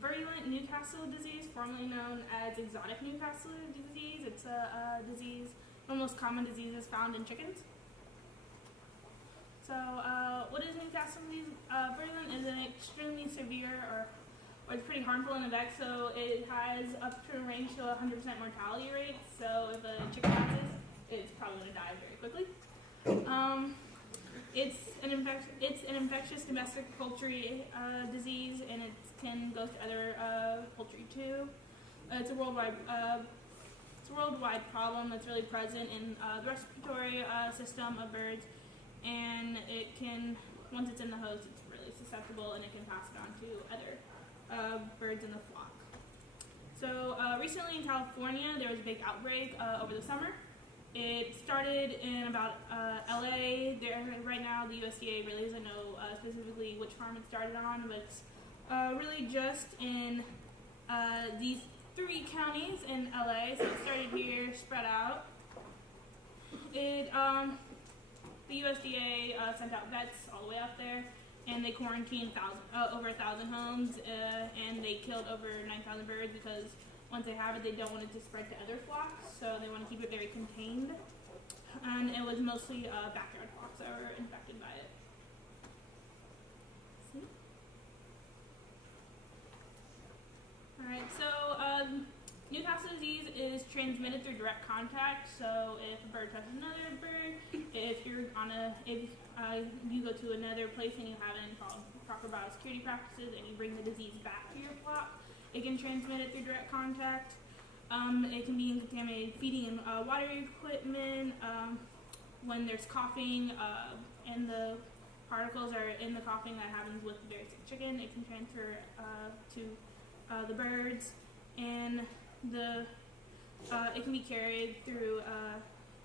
Virulent Newcastle Disease, formerly known as Exotic Newcastle Disease. It's a disease, one of the most common diseases found in chickens. So, what is Newcastle disease? Virulent is an extremely severe or it's pretty harmful in effect, so it has up to a range to 100% mortality rate. So if a chicken passes, it's probably going to die very quickly. It's an infectious domestic poultry disease, and it can go to other poultry too. It's a worldwide problem that's really present in the respiratory system of birds, and it can, once it's in the host, it's really susceptible, and it can pass it on to other birds in the flock. So recently in California, there was a big outbreak over the summer. It started in about LA. Right now, the USDA really doesn't know specifically which farm it started on, but it's really just in these 3 counties in LA. So it started here, spread out. The USDA sent out vets all the way up there, and they quarantined over 1,000 homes, and they killed over 9,000 birds because once they have it, they don't want it to spread to other flocks, so they want to keep it very contained. And it was mostly backyard flocks that were infected by it. See? Alright, so Newcastle disease is transmitted through direct contact. So if a bird touches another bird, if you go to another place and you haven't followed proper biosecurity practices and you bring the disease back to your flock, it can transmit it through direct contact. It can be in contaminated feeding and water equipment. When there's coughing and the particles are in the coughing that happens with the very sick chicken, it can transfer to the birds, and it can be carried through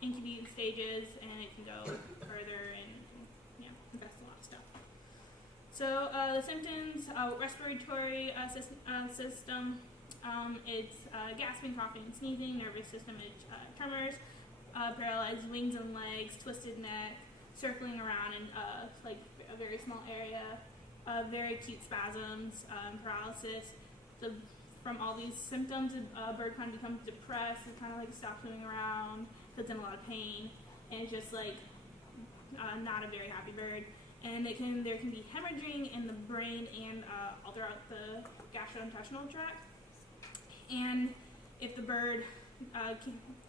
incubating stages, and it can go further and infect a lot of stuff. So the symptoms, respiratory system, it's gasping, coughing, and sneezing. Nervous system, it's tremors, paralyzed wings and legs, twisted neck, circling around in like a very small area, very acute spasms, paralysis. From all these symptoms, a bird kind of becomes depressed. It kind of like stops moving around, puts in a lot of pain, and it's just like not a very happy bird. And there can be hemorrhaging in the brain and all throughout the gastrointestinal tract. And if the bird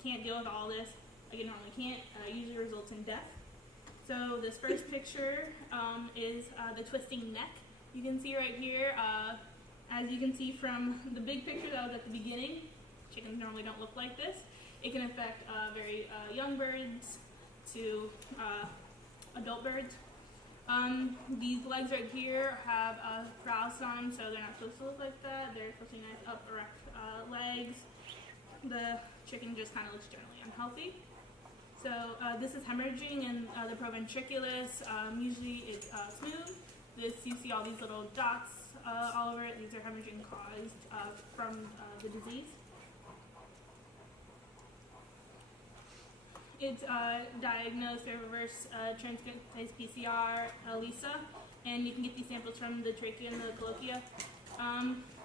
can't deal with all this, like it normally can't, usually results in death. So this first picture is the twisting neck. You can see right here, as you can see from the big picture that was at the beginning, chickens normally don't look like this. It can affect very young birds to adult birds. These legs right here have paralysis on them, so they're not supposed to look like that. They're supposed to be nice up erect legs. The chicken just kind of looks generally unhealthy. So this is hemorrhaging in the proventriculus. Usually it's smooth. You see all these little dots all over it. These are hemorrhaging caused from the disease. It's diagnosed by reverse transcriptase PCR, ELISA, and you can get these samples from the trachea and the cloaca.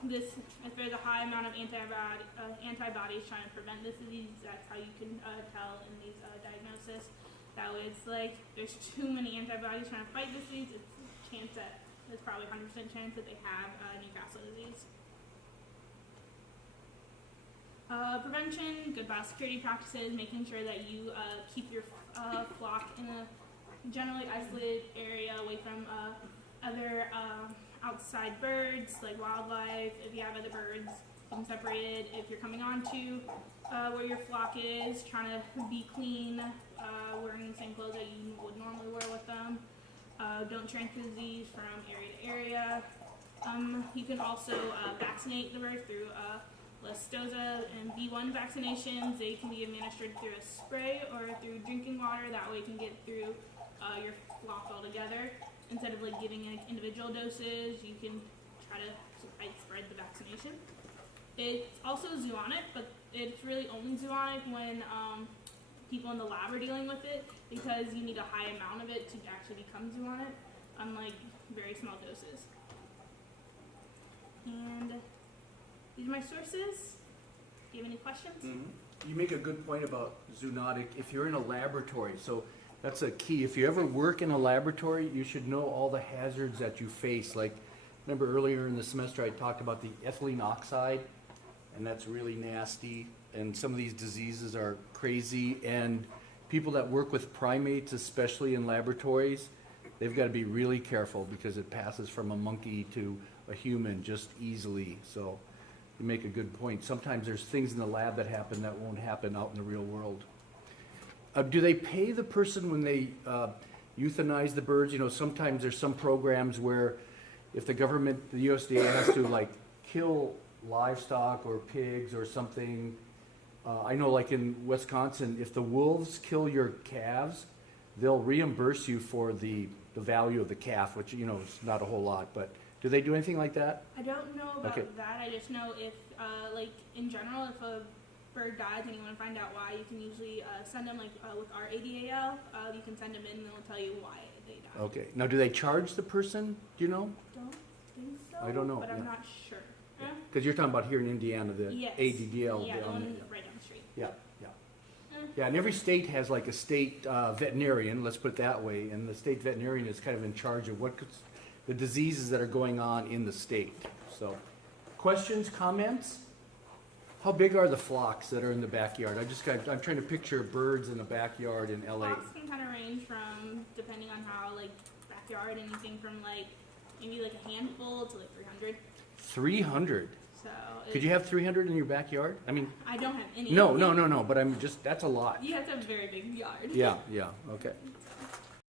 If there's a high amount of antibodies trying to prevent this disease, that's how you can tell in these diagnoses. That way it's like there's too many antibodies trying to fight this disease. It's a chance that there's probably 100% chance that they have Newcastle disease. Prevention, good biosecurity practices, making sure that you keep your flock in a generally isolated area away from other outside birds like wildlife. If you have other birds, keep them separated. If you're coming on to where your flock is, trying to be clean, wearing the same clothes that you would normally wear with them. Don't transfer disease from area to area. You can also vaccinate the birds through Listoza and B1 vaccinations. They can be administered through a spray or through drinking water. That way you can get through your flock altogether. Instead of like giving like individual doses, you can try to spread the vaccination. It's also zoonotic, but it's really only zoonotic when people in the lab are dealing with it, because you need a high amount of it to actually become zoonotic, unlike very small doses. And these are my sources. Do you have any questions? You make a good point about zoonotic. If you're in a laboratory, so that's a key. If you ever work in a laboratory, you should know all the hazards that you face. Like, remember earlier in the semester I talked about the ethylene oxide, and that's really nasty. And some of these diseases are crazy. And people that work with primates, especially in laboratories, they've got to be really careful because it passes from a monkey to a human just easily. So you make a good point. Sometimes there's things in the lab that happen that won't happen out in the real world. Do they pay the person when they euthanize the birds? You know, sometimes there's some programs where if the government, the USDA has to like kill livestock or pigs or something. I know like in Wisconsin, if the wolves kill your calves, they'll reimburse you for the value of the calf, which, you know, is not a whole lot, but do they do anything like that? I don't know about Okay. that. I just know if, like, in general, if a bird dies and you want to find out why, you can usually send them, like, with our ADAL, you can send them in and they'll tell you why they died. Okay. Now, do they charge the person? Do you know? Don't think so. I don't know, But I'm yeah. not sure. Because you're talking about here in Indiana, the Yes. ADDL. Yeah, the down one there. right down the street. Yeah, yeah. Yeah, and every state has like a state veterinarian, let's put it that way, and the state veterinarian is kind of in charge of the diseases that are going on in the state. So, questions, comments? How big are the flocks that are in the backyard? I'm trying to picture birds in the backyard in LA. Flocks can kind of range from, depending on how, like, backyard, anything from, like, maybe like a handful to like 300. 300? So Could you have 300 in your backyard? I mean, I don't have any. no, but I'm just, that's a lot. You have to have a very big yard. Yeah, okay.